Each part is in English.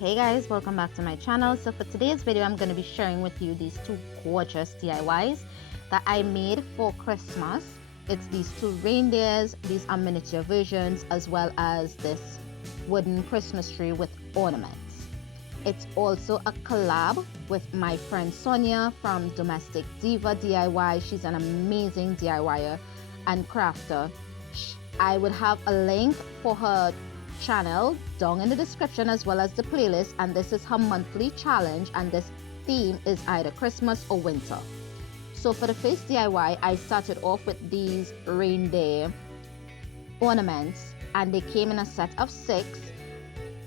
Hey guys, welcome back to my channel. So for today's video, I'm going to be sharing with you these two gorgeous DIYs that I made for Christmas. It's these two reindeers. These are miniature versions, as well as this wooden Christmas tree with ornaments. It's also a collab with my friend Sonja from Domestic Diva DIY. She's an amazing DIYer and crafter. I would have a link for her channel down in the description, as well as the playlist, and this is her monthly challenge, and this theme is either Christmas or winter. So for the first DIY, I started off with these reindeer ornaments, and they came in a set of 6,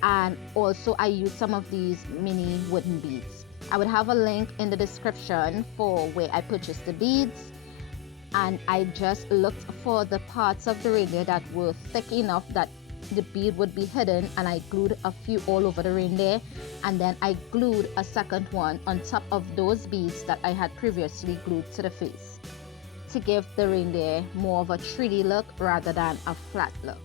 and also I used some of these mini wooden beads. I would have a link in the description for where I purchased the beads, and I just looked for the parts of the reindeer that were thick enough that the bead would be hidden, and I glued a few all over the reindeer, and then I glued a second one on top of those beads that I had previously glued to the face to give the reindeer more of a 3D look rather than a flat look.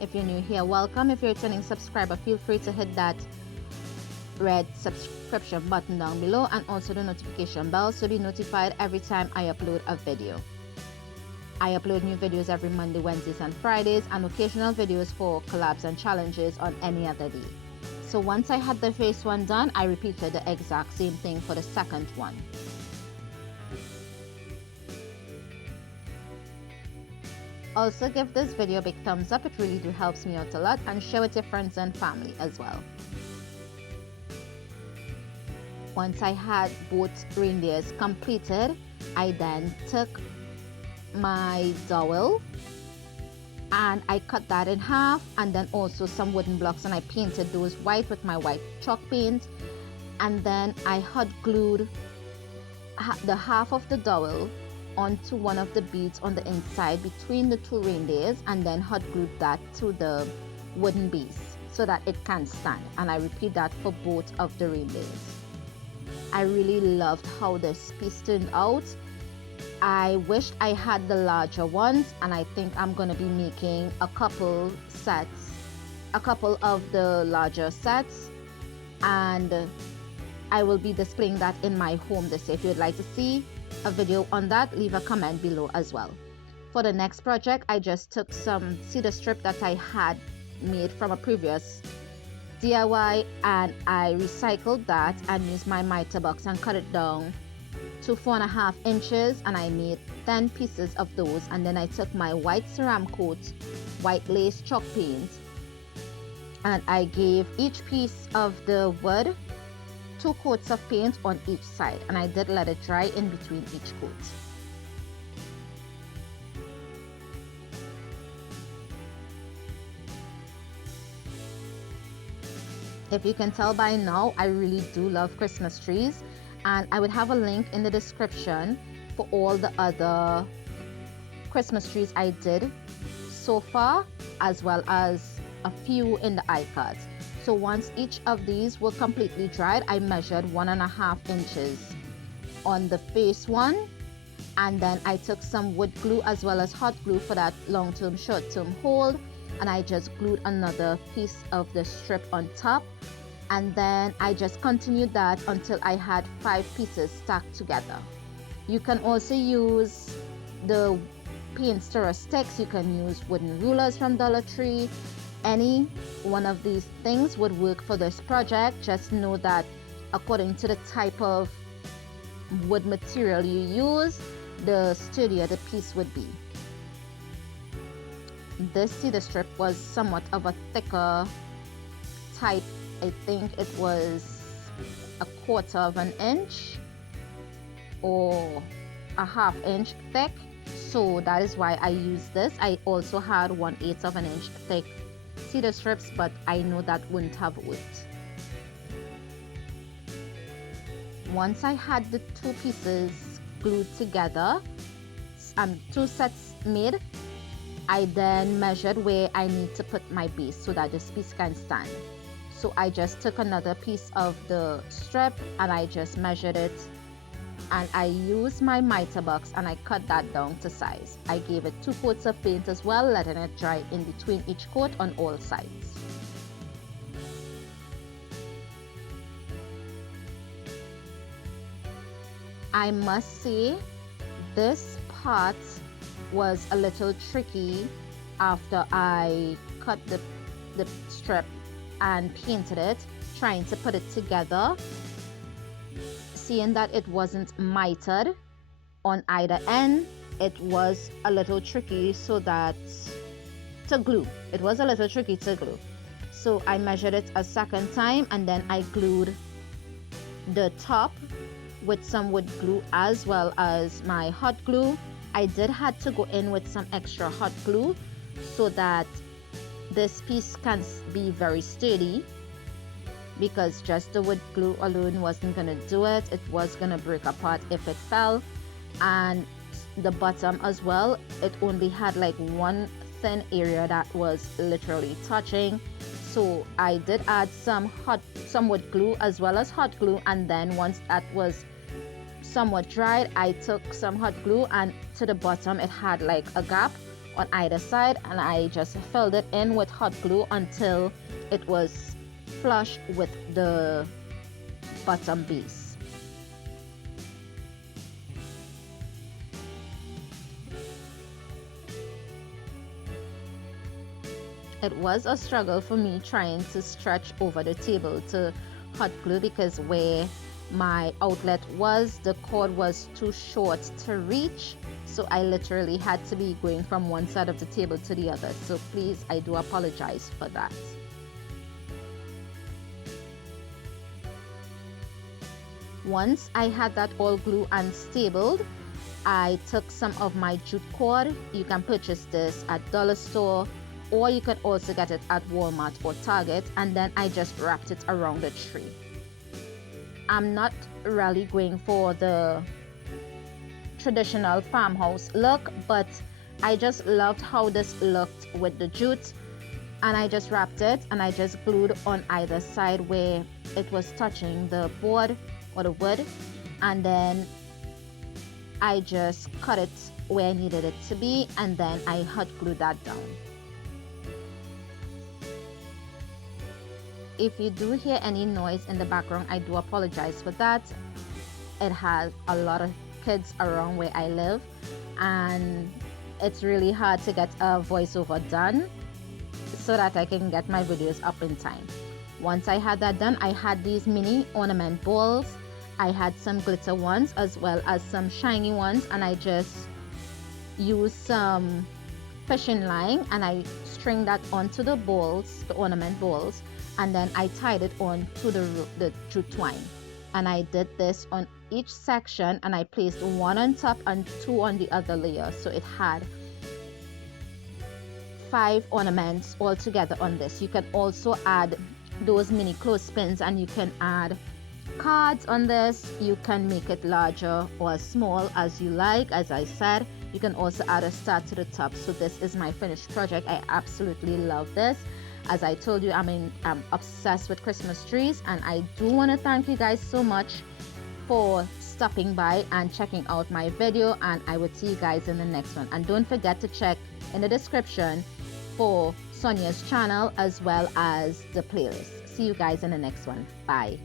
If you're new here, welcome. If you're a returning subscriber, feel free to hit that red subscription button down below and also the notification bell so be notified every time I upload a video. I upload new videos every Monday, Wednesdays and Fridays, and occasional videos for collabs and challenges on any other day. So once I had the first one done, I repeated the exact same thing for the second one. Also give this video a big thumbs up, it really do helps me out a lot, and share with your friends and family as well. Once I had both reindeers completed, I then took my dowel and I cut that in half, and then also some wooden blocks, and I painted those white with my white chalk paint, and then I hot glued the half of the dowel onto one of the beads on the inside between the two reindeers, and then hot glued that to the wooden base so that it can stand, and I repeat that for both of the reindeers. I really loved how this piece turned out. I wish I had the larger ones, and I think I'm going to be making a couple of the larger sets, and I will be displaying that in my home this year. If you'd like to see a video on that, leave a comment below as well. For the next project, I just took some cedar strip that I had made from a previous DIY, and I recycled that and used my miter box and cut it down to 4.5 inches, and I made 10 pieces of those, and then I took my white ceram coat, white lace chalk paint, and I gave each piece of the wood 2 coats of paint on each side, and I did let it dry in between each coat. If you can tell by now, I really do love Christmas trees, and I would have a link in the description for all the other Christmas trees I did so far, as well as a few in the iCards. So once each of these were completely dried, I measured 1.5 inches on the face one, and then I took some wood glue as well as hot glue for that long-term short-term hold, and I just glued another piece of the strip on top, and then I just continued that until I had 5 pieces stacked together. You can also use the paint stirrer sticks, you can use wooden rulers from Dollar Tree. Any one of these things would work for this project. Just know that according to the type of wood material you use, the sturdier the piece would be. This cedar strip was somewhat of a thicker type. I think it was 1/4 inch or 1/2 inch thick, so that is why I used this. I also had 1/8 inch thick cedar strips, but I know that wouldn't have worked. Once I had the 2 pieces glued together, 2 sets made, I then measured where I need to put my base so that this piece can stand. So I just took another piece of the strip and I just measured it and I used my miter box and I cut that down to size. I gave it 2 coats of paint as well, letting it dry in between each coat on all sides. I must say this part was a little tricky after I cut the strip and painted it, trying to put it together. Seeing that it wasn't mitered on either end, it was a little tricky to glue. It was a little tricky to glue. So I measured it a second time and then I glued the top with some wood glue as well as my hot glue. I did have to go in with some extra hot glue so that this piece can be very sturdy, because just the wood glue alone wasn't gonna do it. It was gonna break apart if it fell. And the bottom as well, it only had like one thin area that was literally touching. So I did add some wood glue as well as hot glue, and then once that was somewhat dried, I took some hot glue, and to the bottom it had like a gap on either side, and I just filled it in with hot glue until it was flush with the bottom base. It was a struggle for me trying to stretch over the table to hot glue, because where my outlet was, the cord was too short to reach, so I literally had to be going from one side of the table to the other. So please, I do apologize for that. Once I had that all glued and stabled, I took some of my jute cord. You can purchase this at dollar store, or you can also get it at Walmart or Target, and then I just wrapped it around the tree. I'm not really going for the traditional farmhouse look, but I just loved how this looked with the jute, and I just wrapped it and I just glued on either side where it was touching the board or the wood, and then I just cut it where I needed it to be, and then I hot glued that down. If you do hear any noise in the background, I do apologize for that. It has a lot of kids around where I live, and it's really hard to get a voiceover done so that I can get my videos up in time. Once I had that done, I had these mini ornament balls. I had some glitter ones as well as some shiny ones, and I just used some fishing line and I stringed that onto the balls, the ornament balls, and then I tied it on to the jute twine. And I did this on each section, and I placed one on top and 2 on the other layer, so it had 5 ornaments all together on this. You can also add those mini clothespins, and you can add cards on this. You can make it larger or small as you like. As I said, you can also add a star to the top. So this is my finished project. I absolutely love this. As I told you, I'm obsessed with Christmas trees, and I do want to thank you guys so much for stopping by and checking out my video, and I will see you guys in the next one. And don't forget to check in the description for Sonja's channel as well as the playlist. See you guys in the next one. Bye.